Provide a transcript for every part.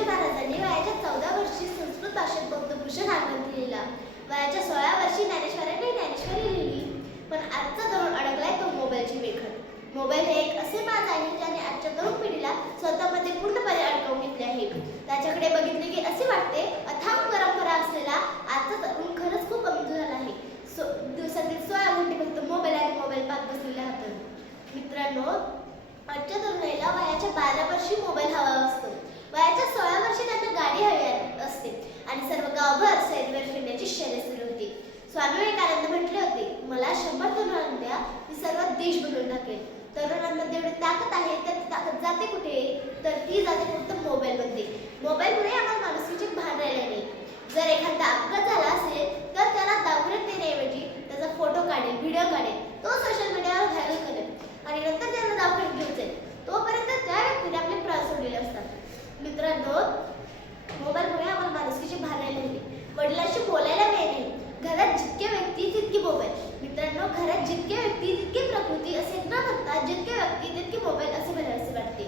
महाराजांनी वयाच्या चौदा वर्षी संस्कृत भाषेत बौद्धभूषण हा लिहिला वयाच्या सोळा वर्षी ज्ञानेश्वरांनी ज्ञानेश्वरी लिहिली. पण आजचा तरुण अडकलाय तो मोबाईलची वेखत मोबाईल हे एक असे बाज आहे ज्याने आजच्या तरुण पिढीला स्वतःमध्ये पूर्णपणे अडकवून घेतले आहे. त्याच्याकडे बघितले की असे वाटते अथांग परंपरा असलेला आजचा तरुण खरंच खूप कमजोर झाला आहे. सो दिवसातील सोळा घंटे फक्त मोबाईल आणि मोबाईल पाहत बसलेले होतं मित्रांनो आजच्या तरुणाईला वयाच्या बारा वर्षी मोबाईल हवा असतो वयाच्या सोळा वर्षी त्यांना गाडी हवी आहे- असते आणि सर्व गावभर सैरवर फिरण्याची शर्यत सुरू होती स्वामी विवेकानंद म्हटले होते मला शंभर तरुणांना द्या मी सर्व देश बनवून टाकेल. तरुणांमध्ये एवढी ताकद आहे तर ताकद जाते कुठे? तर ती जाते फक्त मोबाईलमध्ये. मोबाईलमुळे आम्हाला माणुसकीचे भान राहिले नाही जर एखादा अपघात झाला असेल तर त्याला दवाखान्यात देण्याऐवजी त्याचा फोटो काढेल व्हिडिओ काढेल तो सोशल मीडियावर व्हायरल करेल आणि नंतर त्याला दवाखान्यात घेऊन जाईल तोपर्यंत त्या व्यक्तीने आपले प्राण सोडलेले असतात मित्रांनो मोबाईलमुळे आम्हाला माणुसकीचे भान राहिले नाही वडिलांशी बोलायला वेळ नाही घरात जितके व्यक्ती तितके मोबाईल मित्रांनो घरात जितके व्यक्ती तितकी प्रकृती असे न बघतात जितके व्यक्ती तितके मोबाईल असे बनवायचे वाटते.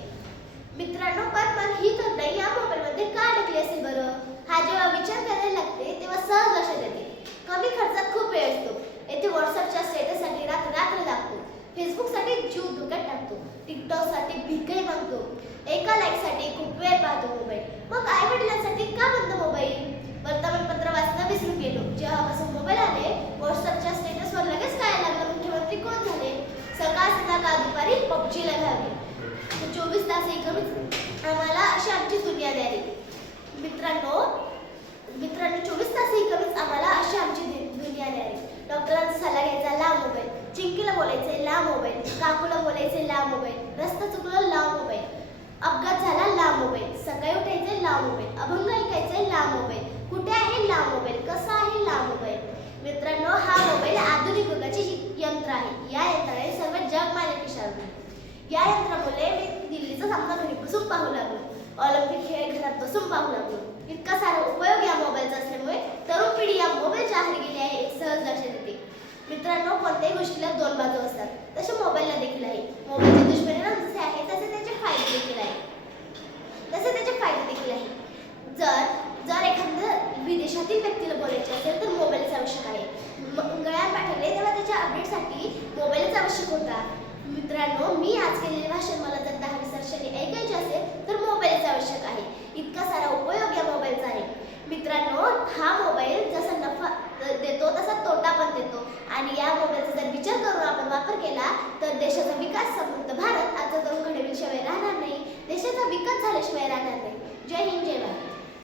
मित्रांनो पण मग ही तरुणाई या मोबाईलमध्ये का अडकली असेल बरं? हा जेव्हा विचार करायला लागते तेव्हा सहज लक्षात येते. कमी खर्चात खूप वेळ असतो. येथे व्हॉट्सअपच्या स्टेटससाठी रात्र रात्र लागतो. फेसबुकसाठी जीव धुक्यात टाकतो. टिकटॉकसाठी भिकही मागतो. एका लाईकसाठी खूप वेळ पाहतो मोबाईल मग आई वडिलांसाठी का बंद मोबाईल वर्तमानपत्र वाचणं विसरून गेलो. जेव्हापासून मोबाईल आले कमीच आम्हाला अशी आमची दुनिया द्यावी. मित्रांनो मित्रांनो चोवीस तासही कमीच आम्हाला अशी आमची दुनिया द्यावी. डॉक्टरांचा सल्ला घ्यायचा ला मोबाईल चिंकीला बोलायचे ला मोबाईल काकूला बोलायचे ला मोबाईल रस्ता चुकलो ला मोबाईल अपघात झाला ला मोबाईल सकाळी उठायचे ला मोबाईल अभंग ऐकायचे ला मोबाईल कुठे आहे ला मोबाईल कसा आहे ला मोबाईल मित्रांनो हा मोबाईल आधुनिक युगाचे यंत्र आहे. या यंत्राने सर्व जग माझ्या या यंत्रामुळे टीव्हीचा सामना घरी बसून पाहू लागलो. ऑलिम्पिक खेळ घरात बसून पाहू लागलो. इतका सारा उपयोग या मोबाईलचा असल्यामुळे तरुण पिढी या मोबाईलच्या आहारी गेली आहे एक सहज लक्षात येते. मित्रांनो कोणत्याही गोष्टीला दोन बाजू असतात. तसे मोबाईलला देखील आहे. मोबाईलचे दुष्परिणाम जसे आहे तसे त्याचे फायदे देखील आहे. तसे त्याचे फायदे देखील आहे. जर जर एखाद्या विदेशातील व्यक्तीला बोलायचे असेल तर मोबाईलच आवश्यक आहे. म- पाठवले तेव्हा त्याच्या अपडेटसाठी मोबाईलच आवश्यक होता. मित्रांनो मी आज केलेले भाषण मला जर दहा वीस वर्षांनी ऐकायचे असेल तर मोबाईलच आवश्यक आहे इतका सारा उपयोग या मोबाईलचा आहे मित्रांनो हा मोबाईल जसा नफा देतो तसा तोटा पण देतो. आणि या मोबाईलचा जर विचार करून आपण वापर केला तर देशाचा विकास समृद्ध भारत आता जाऊन घडविल्याशिवाय राहणार नाही. देशाचा विकास झाल्याशिवाय राहणार नाही. जय हिंद जय